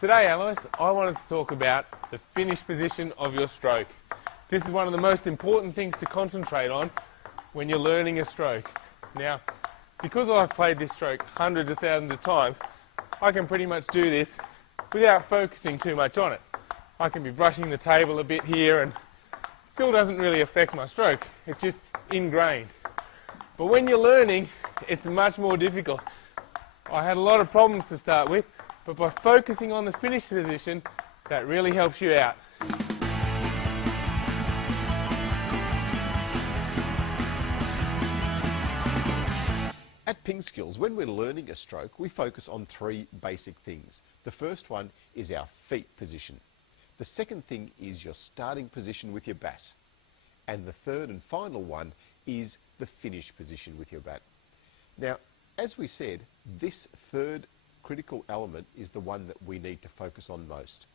Today, Alois, I wanted to talk about the finish position of your stroke. This is one of the most important things to concentrate on when you're learning a stroke. Now, because I've played this stroke hundreds of thousands of times, I can pretty much do this without focusing too much on it. I can be brushing the table a bit here and it still doesn't really affect my stroke. It's just ingrained. But when you're learning, it's much more difficult. I had a lot of problems to start with, but by focusing on the finish position, that really helps you out. At Ping Skills, when we're learning a stroke, we focus on three basic things. The first one is our feet position. The second thing is your starting position with your bat. And the third and final one is the finish position with your bat. Now, as we said, this third critical element is the one that we need to focus on most.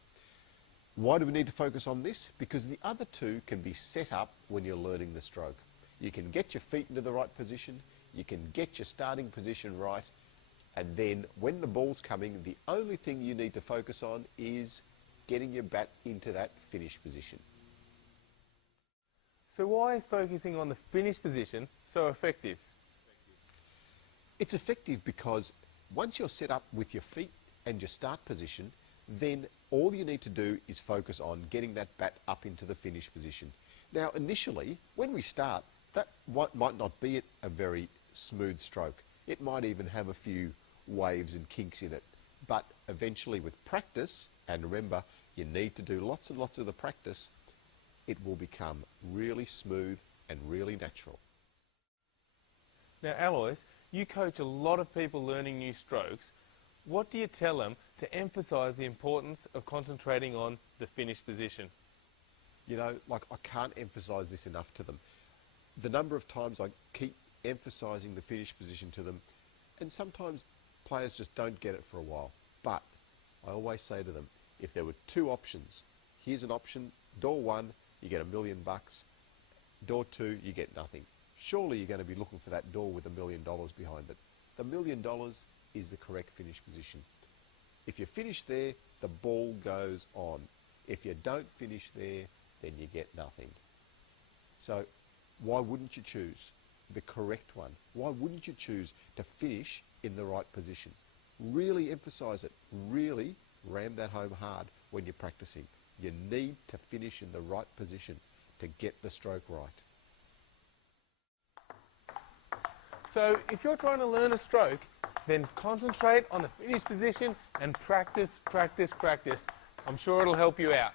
Why do we need to focus on this? Because the other two can be set up when you're learning the stroke. You can get your feet into the right position, you can get your starting position right, and then when the ball's coming, the only thing you need to focus on is getting your bat into that finish position. So why is focusing on the finish position so effective? It's effective because once you're set up with your feet and your start position, then all you need to do is focus on getting that bat up into the finish position. Now, initially, when we start, that might not be a very smooth stroke. It might even have a few waves and kinks in it. But eventually, with practice, and remember, you need to do lots and lots of the practice, it will become really smooth and really natural. Now, Alois, you coach a lot of people learning new strokes. What do you tell them to emphasise the importance of concentrating on the finish position? You know, like, I can't emphasise this enough to them. The number of times I keep emphasising the finish position to them, and sometimes players just don't get it for a while. But I always say to them, if there were two options, here's an option, door one, you get $1 million. Door two, you get nothing. Surely you're going to be looking for that door with $1 million behind it. The $1 million is the correct finish position. If you finish there, the ball goes on. If you don't finish there, then you get nothing. So why wouldn't you choose the correct one? Why wouldn't you choose to finish in the right position? Really emphasize it. Really ram that home hard when you're practicing. You need to finish in the right position to get the stroke right. So if you're trying to learn a stroke, then concentrate on the finish position and practice, practice, practice. I'm sure it'll help you out.